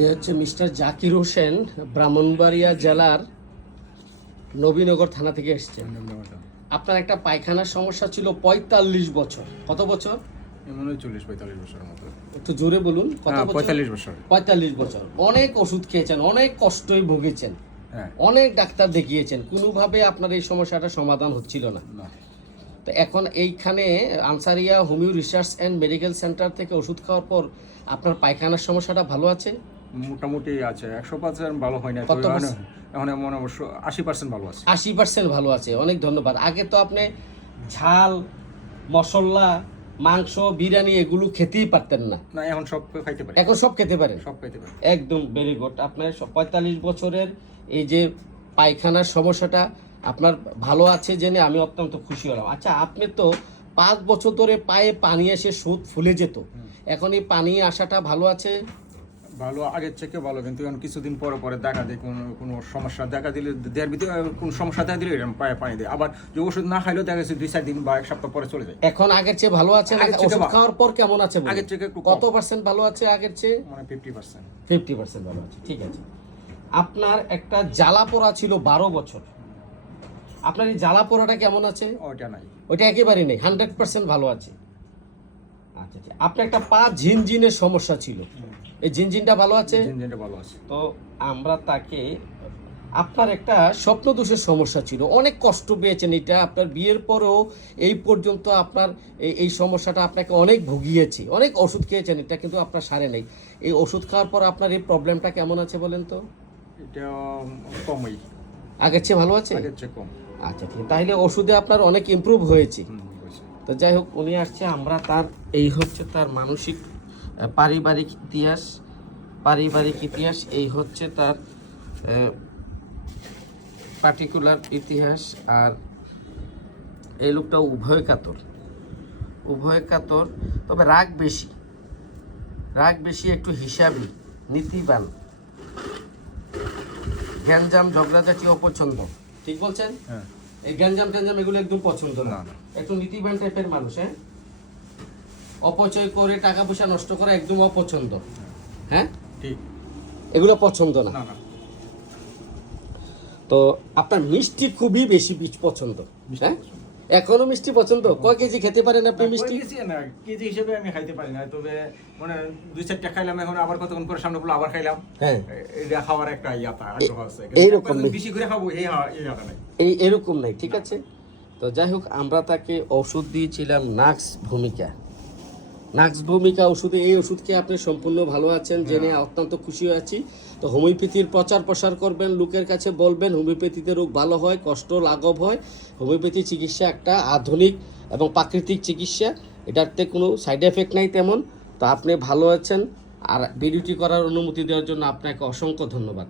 এ হচ্ছে মিস্টার জাকির হোসেন, ব্রাহ্মণবাড়িয়া জেলার নবীনগর থানা থেকে এসেছেন। আপনার একটা পায়খানার সমস্যা ছিল ৪৫ বছর। কত বছর? মনে হয় ৪০-৪৫ বছরের মতো। একটু জোরে বলুন। কত বছর? ৪৫ বছর। ৪৫ বছর। অনেক ওষুধ খেয়েছেন, অনেক কষ্টই ভুগেছেন, হ্যাঁ, অনেক ডাক্তার দেখিয়েছেন, কোনোভাবে আপনার এই সমস্যাটা সমাধান হচ্ছিল না। তো এখন এইখানে Ansaria homeo research and medical centre থেকে ওষুধ খাওয়ার পর আপনার পায়খানার সমস্যাটা ভালো আছে? মোটামুটি আছে, ১০০% ভালো হয় না, কত এখন মনে অবশ্য ৮০% ভালো আছে। ৮০% ভালো আছে। অনেক ধন্যবাদ। আগে তো আপনি ঝাল, মশলা, মাংস, বিরিয়ানি এগুলো খেতেই পারতেন না। না, এখন সব খাইতে পারি। এখন সব খেতে পারেন? সব খাইতে পারি। একদম ভেরি গুড। আপনার ৪৫ বছরের এই যে পায়খানার সমস্যাটা আপনার ভালো আছে জেনে আমি অত্যন্ত খুশি হলাম। আচ্ছা, আপনি তো ৫ বছর ধরে পায়ে পানি এসে সুদ ফুলে যেত, এখন এই পানি আসাটা ভালো আছে? ভালো, আগের থেকে ভালো, কিন্তু এখন কিছুদিন পরে পরে দেখা দেয় কোনো সমস্যা দেখা দিলে, দেওয়ার ভিতরে কোনো সমস্যা দেখা দিলে এরকম পায়ে পানি দেয়। আবার যে ওষুধ না খাইলেও দেখা যাচ্ছে ২-৪ দিন বা ১ সপ্তাহ পরে চলে যায়। এখন আগের চেয়ে ভালো আছে? ওষুধ খাওয়ার পর কেমন আছে? আগের থেকে একটু কত পার্সেন্ট ভালো আছে আগের চেয়ে? মানে 50%। 50% ভালো আছে। ঠিক আছে। আপনার একটা জ্বালা পোড়া ছিল ১২ বছর, আপনার এই জ্বালা পোড়াটা কেমন আছে? ওইটা নাই, ওইটা একেবারেই নেই, 100% ভালো আছে। আচ্ছা আচ্ছা। আপনার একটা পা ঝিনঝিনের সমস্যা ছিল, এই ঝিনঝিনটা ভালো আছে? জিনজিনটা ভালো আছে। তো আমরা তাকে, আপনার একটা স্বপ্নদোষের সমস্যা ছিল, অনেক কষ্ট পেয়েছেন, এটা আপনার বিয়ের পরেও এই পর্যন্ত আপনার এই সমস্যাটা আপনাকে অনেক ভুগিয়েছে, অনেক ওষুধ খেয়েছেন, এটা কিন্তু আপনার সারে নেই। এই ওষুধ খাওয়ার পর আপনার এই প্রবলেমটা কেমন আছে বলেন তো? এটা কমই, আগের চেয়ে ভালো আছে? আগের চেয়ে কম। আচ্ছা ঠিক, তাহলে ওষুধে আপনার অনেক ইমপ্রুভ হয়েছে। হয়েছে। তো যাই হোক, উনি আসছে, আমরা তার এই হচ্ছে তার মানসিক পারিবারিক ইতিহাস, এই হচ্ছে তার পার্টিকুলার ইতিহাস। আর এই লোকটা উভয় কাতর, তবে রাগ বেশি, একটু হিসাবি, নীতিবান, গ্যাঞ্জাম ঝগড়াঝাটি অপছন্দ। ঠিক বলছেন? হ্যাঁ। এই গ্যাঞ্জাম এগুলো একদম পছন্দ না। না। একটু নীতিবান টাইপের মানুষ। হ্যাঁ, অপচয় করে টাকা পয়সা নষ্ট করা একদম অপছন্দ। হ্যাঁ, ঠিক, এগুলো পছন্দ না। না। তো আপনার মিষ্টি খুবই বেশি পছন্দ। হ্যাঁ, এখনো মিষ্টি পছন্দ? কয় কেজি খেতে পারেন আপনি মিষ্টি? না, কেজি হিসেবে আমি খাইতে পারি না, তবে মানে ২-৪টা খাইলাম, এখন আবার কতক্ষণ পরে সামনে বলে আবার খাইলাম। হ্যাঁ, এটা খাওয়ার একটা আগ্রহ আছে। এইরকম বেশি করে খাবো এই আটা নাই। এরকম নাই। ঠিক আছে। তো যাই হোক, আমরা তাকে ওষুধ দিয়েছিলাম নাক্স ভূমিকা ওষুধে। এই ওষুধ খেয়ে আপনি সম্পূর্ণ ভালো আছেন জেনে অত্যন্ত খুশি আছি। তো হোমিওপ্যাথির প্রচার প্রসার করবেন, লোকের কাছে বলবেন হোমিওপ্যাথিতে রোগ ভালো হয়, কষ্ট লাঘব হয়। হোমিওপ্যাথি চিকিৎসা একটা আধুনিক এবং প্রাকৃতিক চিকিৎসা, এটাতে কোনো সাইড এফেক্ট নাই তেমন। তো আপনি ভালো আছেন, আর ভিডিওটি করার অনুমতি দেওয়ার জন্য আপনাকে অসংখ্য ধন্যবাদ।